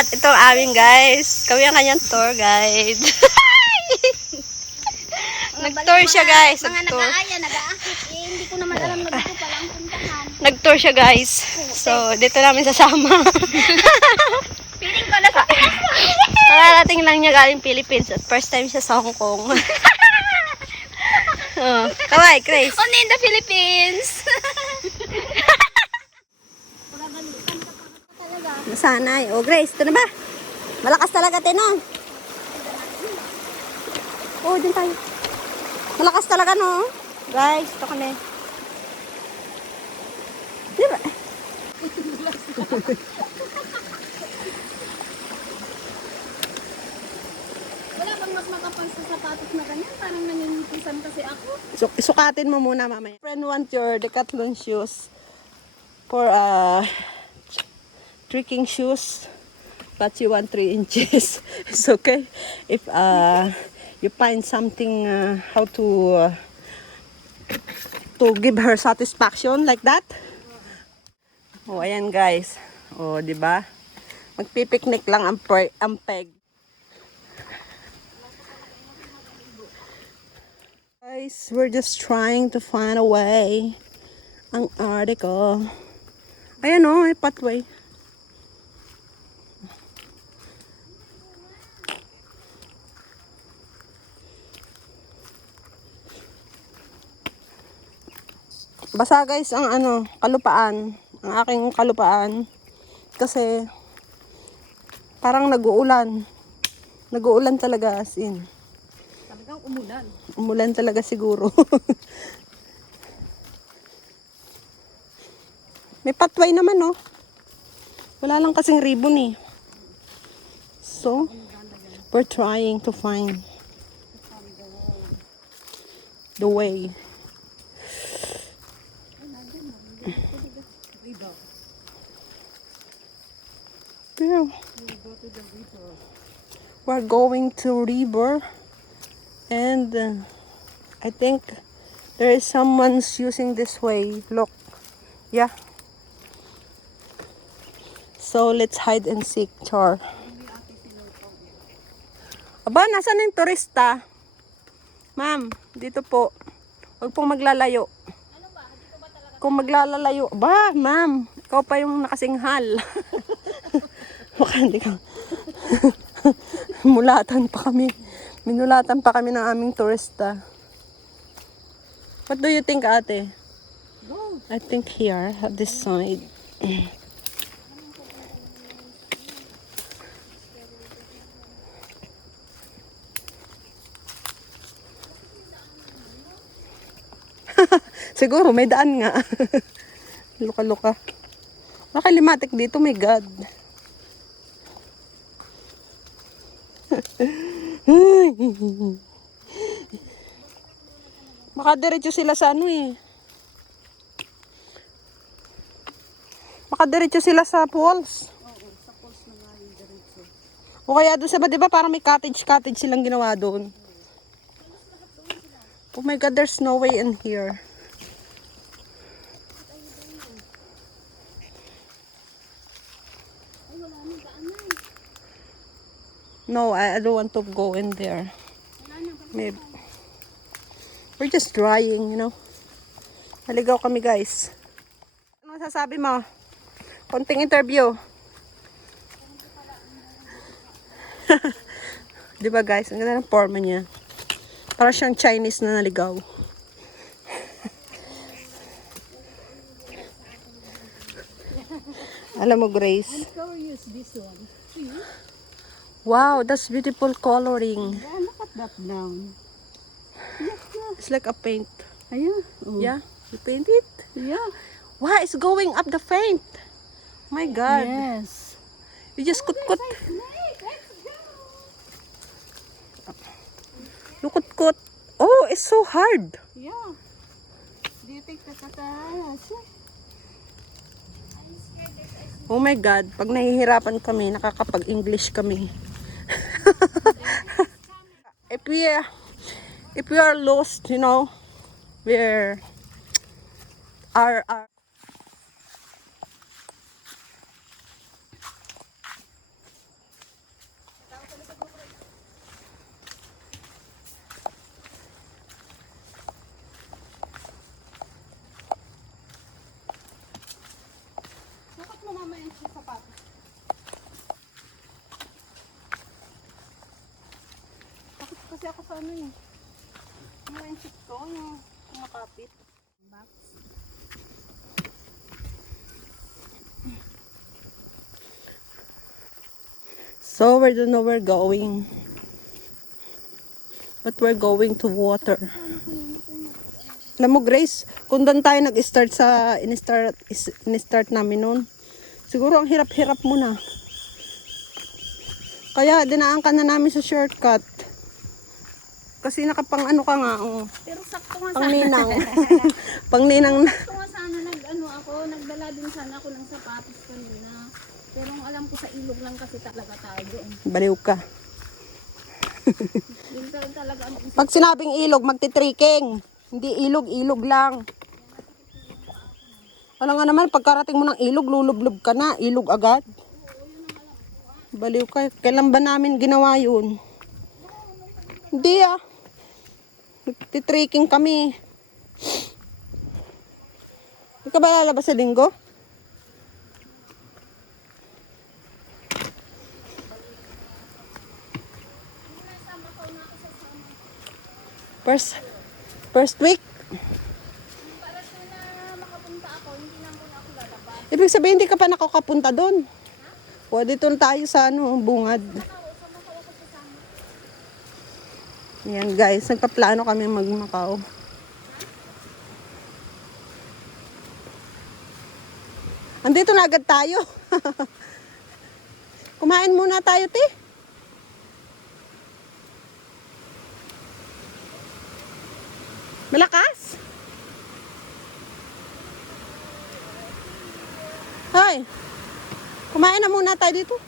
At ito ang aming guys. Kami ang kanyang tour guide. Nag-tour siya guys. Mga nag-aaya, nag-aakit. Eh, hindi ko naman alam na dito pala ang puntahan. Nag-tour siya guys. So, dito namin sasama. Piling ko na sa Kararating lang niya galing Philippines at first time siya sa Hong Kong. Oh, kaway, Grace. Only in the Philippines. Sanay. Oh, Grace, ito na ba? Malakas talaga, Tino. Oh, dyan tayo. Malakas talaga, no? Guys, ito kami. Di ba? Wala bang mas makapal sa sapatos na ganyan? Parang nangingipisan kasi ako. Isukatin mo muna mamaya. Friend want your Decathlon shoes for trekking shoes, but you want 3 inches. It's okay if you find something how to give her satisfaction like that. Oh, ayan guys. Oh, di ba? Magpipiknik lang ang peg. Guys, we're just trying to find a way. Ang article. Ayan o, may pathway. Basa guys ang kalupaan. Ang aking kalupaan. Kasi parang nag-uulan. Nag-uulan talaga as in. Talagang umulan. Umulan talaga siguro. May pathway naman, no? Wala lang kasing ribbon, eh. So, we're trying to find the way. Yeah. We're going to river. And I think there is someone's using this way. Look. Yeah. So let's hide and seek, Char. Aba, nasaan na yung turista? Ma'am, dito po. Huwag pong maglalayo. Kung maglalalayo. Aba, ma'am. Ikaw pa yung nakasinghal. Baka hindi ka. Mulatan pa kami. Minulatan pa kami ng aming turista. What do you think, ate? Go. I think here, at this side. Siguro, may daan nga. Luka-luka. Nakalimatik dito, my God. Makadiretso sila sa eh. Makadiretso sila sa falls. Oo, sa falls na nga yung diretso. O kaya doon sa, di ba parang may cottage silang ginawa doon. Oh my God, there's no way in here. No, I don't want to go in there. Maybe. We're just trying, you know. Naligaw kami, guys. Ano sasabi mo? Konting interview. Di ba, guys? Ang ganda ng forma niya. Para siyang Chinese na naligaw. Alam mo, Grace. I'm curious this one. See? Wow, that's beautiful coloring. Yeah, look at that down. It's like a paint. Ayun. Oh. Yeah, you paint it. Yeah. Wow, it's going up the paint. My God. Yes. You just kut-kut. Lukut-kut. Oh, it's so hard. Yeah. Do you think that's Oh my God, pag nahihirapan kami, nakakapag-English kami. if we are lost, you know, we're our kasi ako sa ano eh. Yung mindset ko, yung kumakapit. So, we don't know where we're going. But we're going to water. Alam mo, Grace, kung doon tayo nag-start sa in-start namin noon, siguro ang hirap-hirap mo na. Kaya dinaan ka na namin sa shortcut. Kasi nakapang ano ka nga, oh. Pero sakto nga Pang sana. ninang. Pang ninang na. Sakto nga sana nagdala din sana ako ng sapatos kanina. Pero ang alam ko sa ilog lang kasi talaga tayo. Baliw ka. Yun talaga ang Pag sinabing ilog, magti-trekking. Hindi ilog, ilog lang. Wala nga naman, pagkarating mo ng ilog, lulublob ka na. Ilog agad. Baliw ka. Kailan ba namin ginawa yun? Hindi ah. Nagti-trekking kami. Hindi ka ba lalabas sa linggo? First week? para na makapunta ako, hindi na muna ako lalabas. Ibig sabihin, hindi ka pa nakakapunta doon. O, dito tayo sa ano, bungad. Yan guys, nagpaplano kami mag-Macau. Andito na agad tayo. Kumain muna tayo, te. Malakas? Hoy. Kumain na muna tayo dito.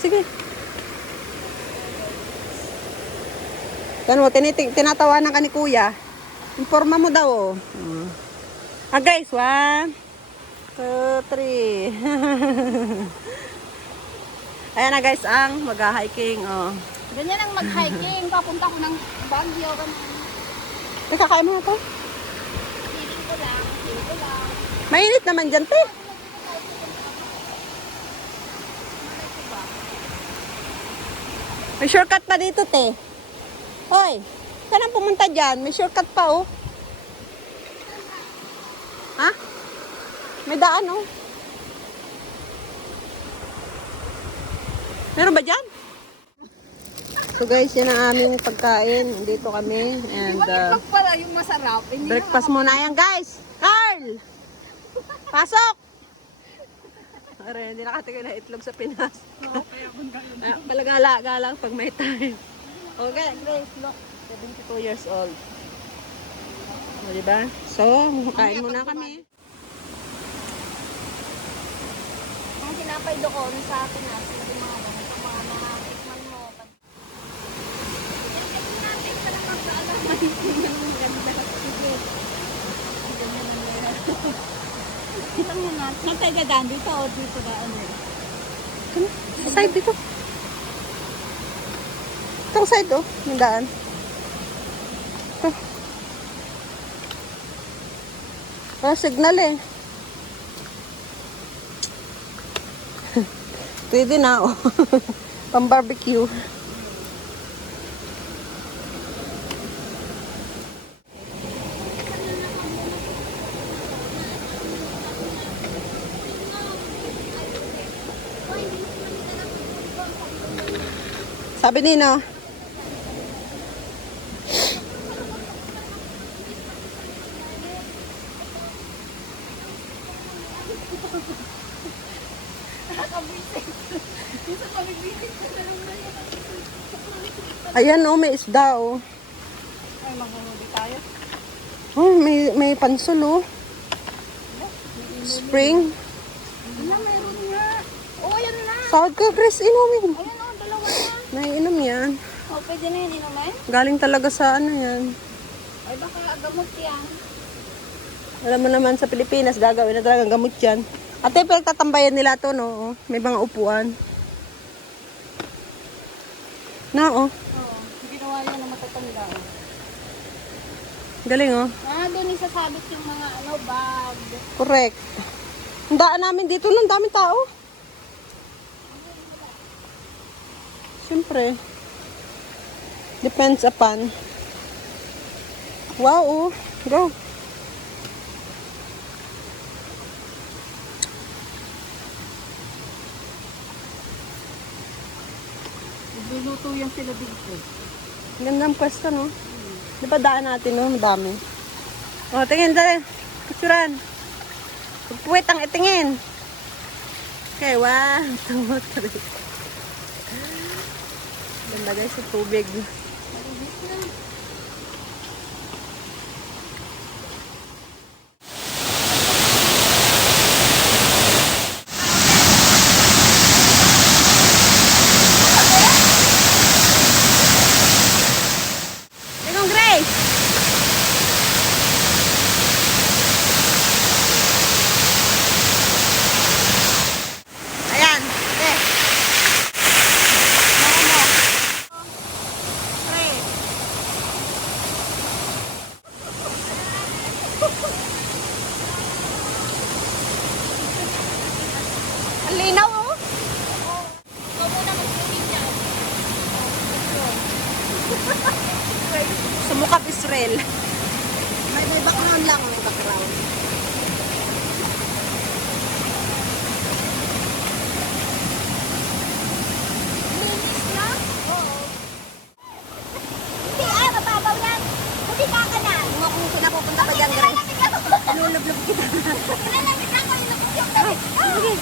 Sige. Ganun, tinatawanan ka ni kuya. Informa mo daw, oh. Ah, guys, 1, 2, 3. Ayan na guys, ang mag-hiking, oh. Ganyan ang mag-hiking. Papunta ko ng Baguio. Teka, kaya mo na to? Feeling ko lang. Mainit naman dyan, te. May shortcut pa dito, te. Hoy, saan ang pumunta dyan? May shortcut pa, oh. Ha? May daan, oh. Meron ba dyan? So guys, yan ang aming pagkain. Dito kami. And Itlog pala yung masarap. Hindi breakfast muna yan, guys. Carl! Pasok! Aray, hindi nakatingin na itlog sa Pinas. Palagala-galang pag may time. Okay, Grace, look. 72 years old. O, diba? So, kain muna kami. Ang tinapay doon sa Pinas, yung mga tikman mo. Yan kasi natin pala magkaalaman yung ganda. Ganyan ang meron. Kita mo na. Saan tayo dadaan dito o dito daan eh? Sa side dito. Itong side, oh. Yung daan. Ito. Oh, signal eh. Pwede na, oh. Pang barbecue. Sabi Nino. Ayan, oh, may isda, oh. Ay, maghuli tayo. Oh, may pansol, oh. Spring. Ano, mayroon nga. Oh, ayan na. Sahod ka, Grace, inumin. Ayan o, dalawa na. Naiinom yan. Oh, pwede na yun inumin? Galing talaga sa ano yan. Ay, baka gamot yan. Alam mo naman sa Pilipinas, gagawin na talagang gamot yan. Ate, pinagtatambayan nila to, no? May mga upuan. Na, oh. Oo, ginawa yan na matatanda. Galing, oh. Ah, doon isasabit yung mga bag. Correct. Ang daan namin dito, ang daming tao. Siyempre. Depends upon. Wow, oh. Go. Nagluluto yan sila dito. Gandang pwesto, no? Di ba daan natin, no? Madami. O, tingin, dali. Picturean. Pagpuwit ang itingin. Okay, 1, 2, 3. Ganda guys, sa tubig. Tingong Grace! Ayan, ate. Momo. 3. Ang linaw, oh. Ikaw muna mag-swimming dyan. Sumukap Israel. May background lang, may background. Linis na? Oo. Hindi mababaw yan. Buti ka na. Kung pinapupunta ka dyan, Grace. Lulublog kita. Nilalamig ako yung nabukyok na. Okay.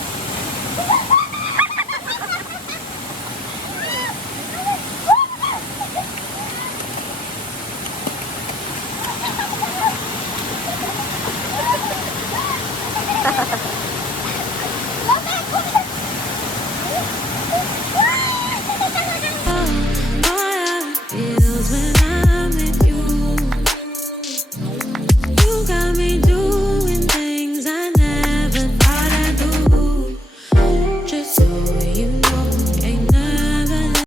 Ha ha ha.